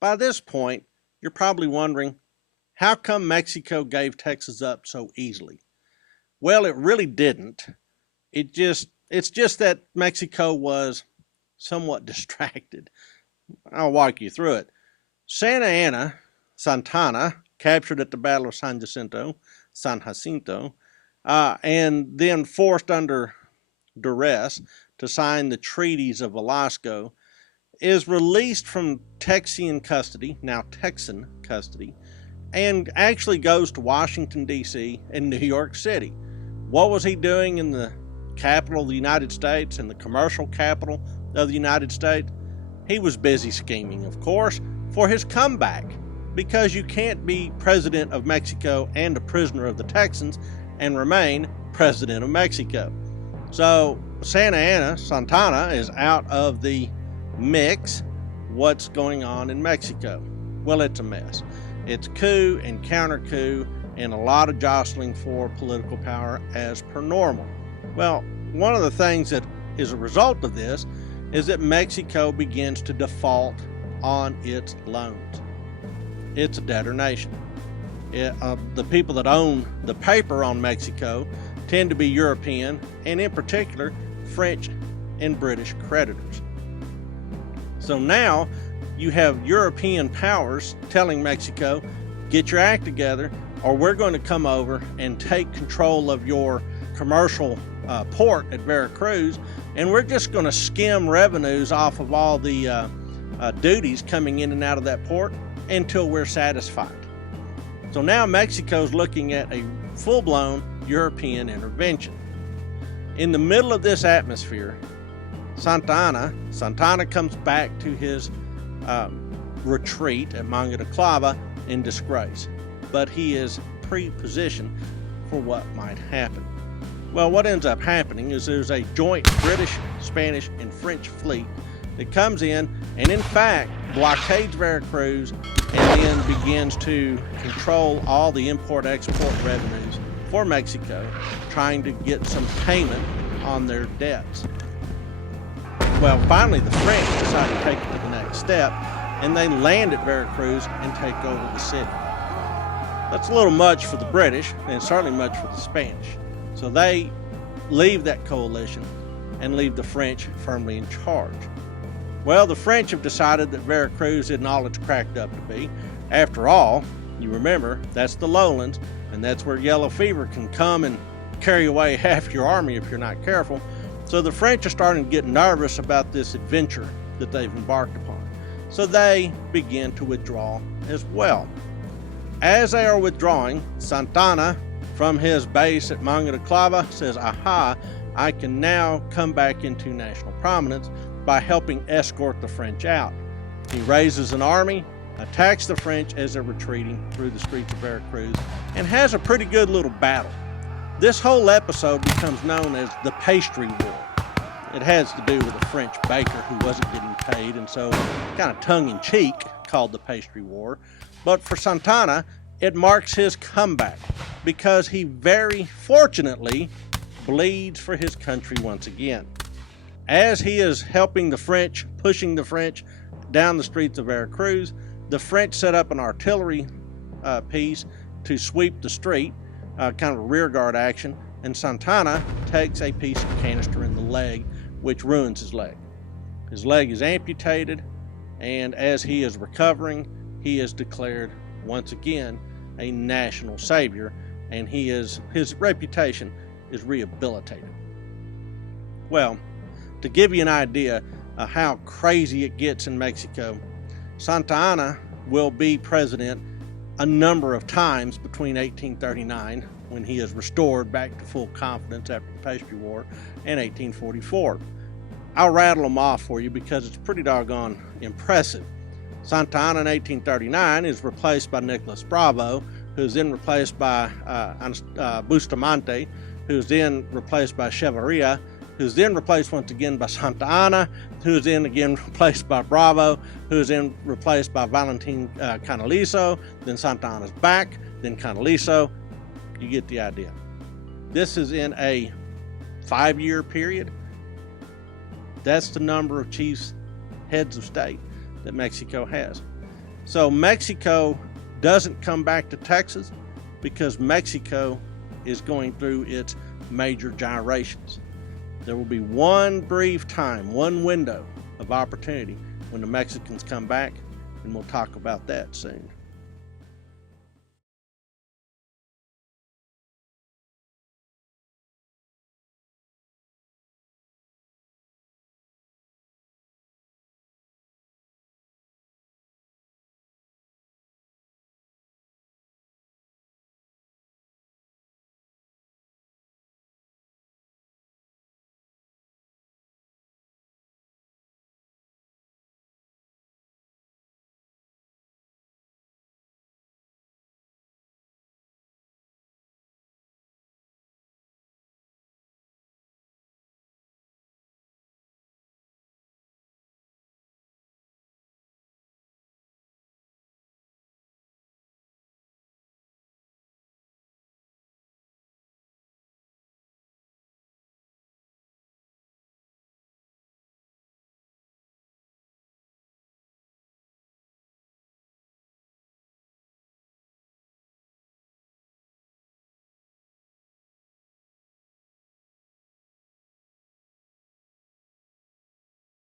By this point, you're probably wondering, how come Mexico gave Texas up so easily? Well, it really didn't. It's just that Mexico was somewhat distracted. I'll walk you through it. Santa Anna, captured at the Battle of San Jacinto, and then forced under duress to sign the treaties of Velasco, is released from Texan custody, and actually goes to Washington, D.C. and New York City. What was he doing in the capital of the United States, in the commercial capital of the United States? He was busy scheming, of course, for his comeback, because you can't be president of Mexico and a prisoner of the Texans and remain president of Mexico. So Santa Anna is out of the mix. What's going on in Mexico? Well, it's a mess. It's coup and counter coup and a lot of jostling for political power as per normal. Well, one of the things that is a result of this is that Mexico begins to default on its loans. It's a debtor nation. The people that own the paper on Mexico tend to be European, and in particular, French and British creditors. So now you have European powers telling Mexico, get your act together, or we're going to come over and take control of your commercial port at Veracruz, and we're just going to skim revenues off of all the duties coming in and out of that port until we're satisfied. So now Mexico's looking at a full-blown European intervention. In the middle of this atmosphere, Santa Anna comes back to his retreat at Manga de Clava in disgrace, but he is pre-positioned for what might happen. Well, what ends up happening is there's a joint British, Spanish, and French fleet that comes in and in fact blockades Veracruz and then begins to control all the import-export revenues for Mexico, trying to get some payment on their debts. Well, finally the French decide to take it to the next step, and they land at Veracruz and take over the city. That's a little much for the British, and certainly much for the Spanish. So they leave that coalition and leave the French firmly in charge. Well, the French have decided that Veracruz isn't all it's cracked up to be. After all, you remember, that's the lowlands, and that's where yellow fever can come and carry away half your army if you're not careful. So the French are starting to get nervous about this adventure that they've embarked upon. So they begin to withdraw as well. As they are withdrawing, Santa Anna, from his base at Manga de Clava, says, aha, I can now come back into national prominence by helping escort the French out. He raises an army, attacks the French as they're retreating through the streets of Veracruz, and has a pretty good little battle. This whole episode becomes known as the Pastry War. It has to do with a French baker who wasn't getting paid, and so kind of tongue-in-cheek called the Pastry War. But for Santa Anna, it marks his comeback because he very fortunately bleeds for his country once again. As he is helping the French, pushing the French down the streets of Veracruz, the French set up an artillery piece to sweep the street, kind of a rearguard action, and Santa Anna takes a piece of canister in the leg, which ruins his leg. His leg is amputated, and as he is recovering, he is declared once again a national savior, and his reputation is rehabilitated. Well, to give you an idea of how crazy it gets in Mexico, Santa Anna will be president a number of times between 1839, when he is restored back to full confidence after the Pastry War, and 1844. I'll rattle them off for you because it's pretty doggone impressive. Santa Anna in 1839 is replaced by Nicolas Bravo, who's then replaced by Bustamante, who's then replaced by Echevarria, who's then replaced once again by Santa Anna, who's then again replaced by Bravo, who's then replaced by Valentin Canalizo, then Santa Anna's back, then Canalizo. You get the idea. This is in a 5-year period. That's the number of chiefs, heads of state that Mexico has. So Mexico doesn't come back to Texas because Mexico is going through its major gyrations. There will be one brief time, one window of opportunity when the Mexicans come back, and we'll talk about that soon.